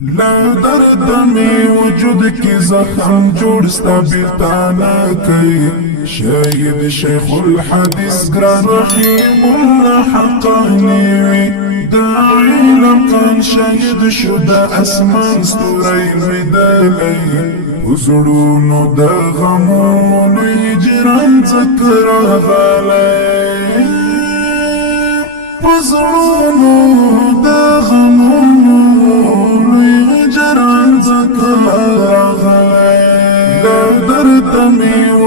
لا درد می وجود کی زخم جوړ ستا بیتانا کوي شاید شیخ الحدیث گران رحیم الله حقانی وی دا علم کان شاید شو دا اسمان ستوری ویدلی وزړونو دا غمونو جران ذکر غلی وزړونو دا غمونو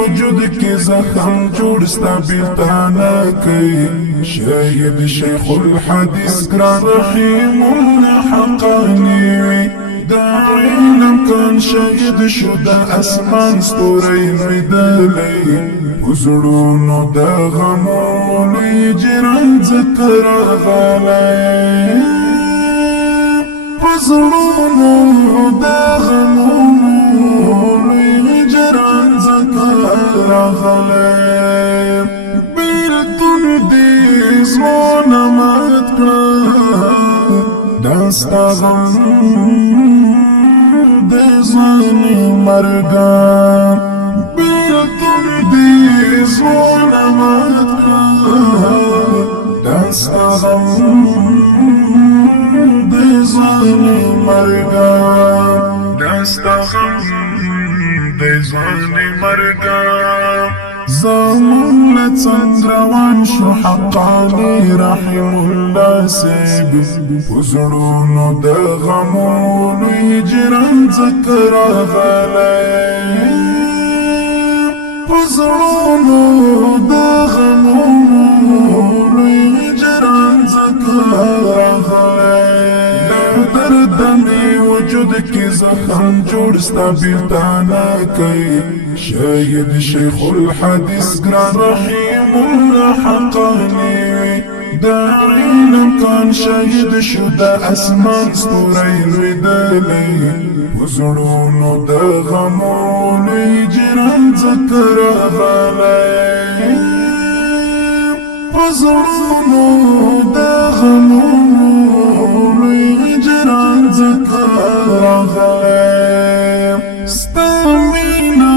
وجود کی زخم جوړ ستا بیتانا کوي شاید شیخ الحدیث گران رحیم الله حقانی وی دا علم کان شاید شو دا اسمان ستوری ویدلی وزړونو دا غمونو جران ذکر غلی وزړونو دا غمونو بیلتون دی زوانا مات کلا داستا غم دی زانی مرگا بیلتون دی زوانا مات کلا داستا غم دی زانی مرگا داستا غم دیزانی مرگا زمان لڅنګ روان شو حقانی رحم الله سیب وزړونو د غمونو هجران ذکر غلی وزړونو د غمونو هجران ذکر غلی درد می وجود کی زخم جوړ ستا بیتانا کوي شاید شیخ الحدیث گران رحیم الله حقانی وی دا علم کان شاید شو دا اسمان ستوری ویدلی وزړونو دا غمونو جران ذکر غلی وزړونو دا غمونو جران ذکر غلی ستا مینا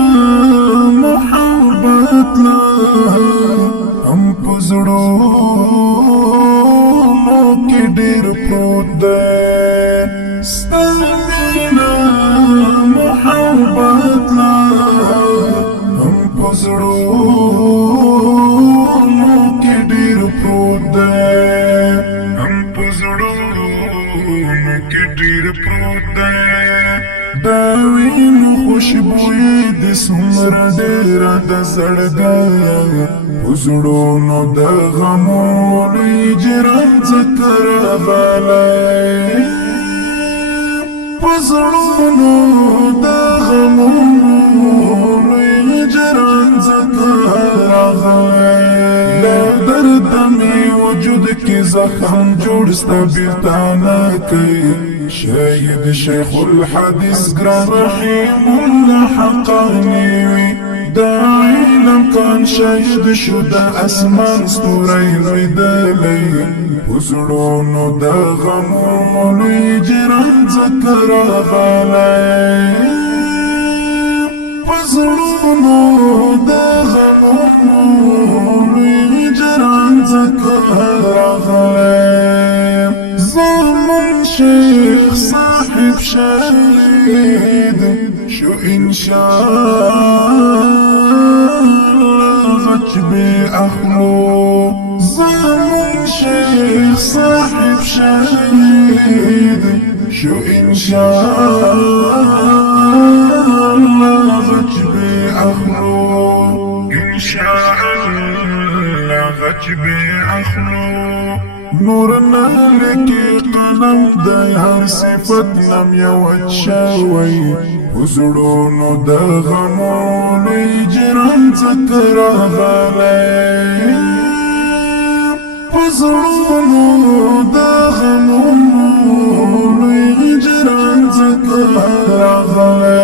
محبت لا هم پزړونو کې ډېر پروت دی ستا مینا محبت لا هم پزړونو کې ډېر پروت دی هم پزړونو کې ډېر پروت دی دا وینو خوشبویي د څومره ډېره د زړګیه وزړونو د غمونو جران ذکر غلی وزړونو د غمونو جران ذکر غلی درد می وجود کی زخم جوړ ستا بیتانا کوي شاید شیخ الحدیث گران رحیم الله حقانی وی دا علم کان شاید شو دا اسمان ستوری ویدلی وزړونو دا غمونو جران ذکر غلی وزړونو دا غمونو جران ذکر غلی زمان شیخ صاحب شهید شو انشاءالله غچ بی اخلو زمان شیخ صاحب شهید شو انشاءالله غچ بی اخلو انشاءالله غچ بی اخلو نور نالکی قلم دی هر صفت نم یوت شوی وزړونو د غمونو جران ذکر غلی وزړونو د غمونو جران ذکر غلی